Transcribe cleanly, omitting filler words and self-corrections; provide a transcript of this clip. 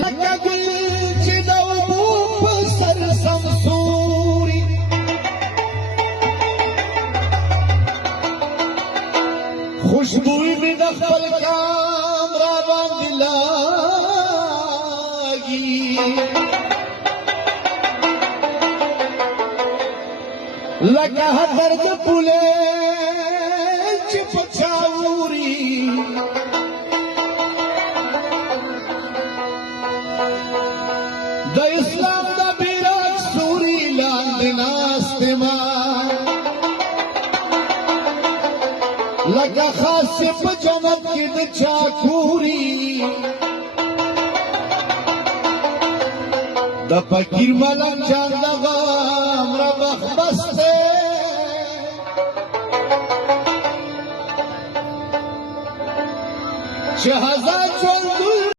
لکه ګل چې د اوبو په سر سمسوري خوشبوی مې د خپل کام را باندې لاګي لکه هدر د پولې چې په چاوري د اسلام د بیرغ سوري لاندې ناست ما لکه خاص په جنت کې د چاکوري د فقیر ملک جان دغه امر بخبسته چې هزار